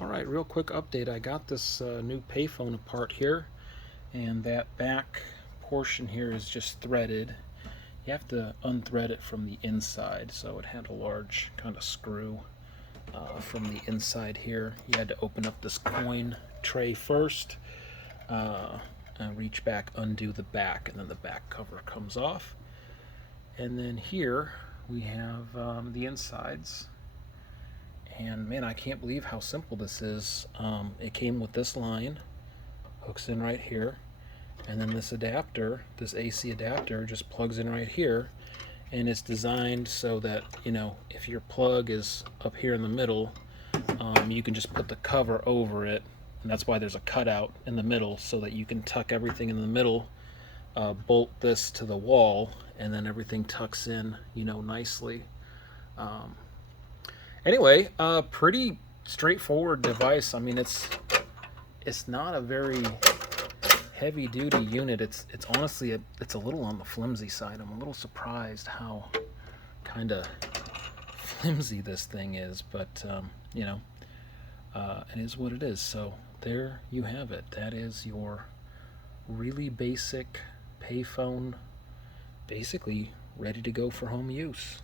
Alright, real quick update. I got this new payphone apart here, and that back portion here is just threaded. You have to unthread it from the inside, so it had a large kind of screw from the inside here. You had to open up this coin tray first, and reach back, undo the back, and then the back cover comes off. And then here we have the insides. And man, I can't believe how simple this is. It came with this line, hooks in right here, and then this adapter, this AC adapter, just plugs in right here. And it's designed so that, if your plug is up here in the middle, you can just put the cover over it. And that's why there's a cutout in the middle, so that you can tuck everything in the middle, bolt this to the wall, and then everything tucks in, nicely. Anyway, pretty straightforward device. I mean, it's not a very heavy duty unit. It's honestly it's a little on the flimsy side. I'm a little surprised how kind of flimsy this thing is, but it is what it is. So there you have it. That is your really basic payphone, basically ready to go for home use.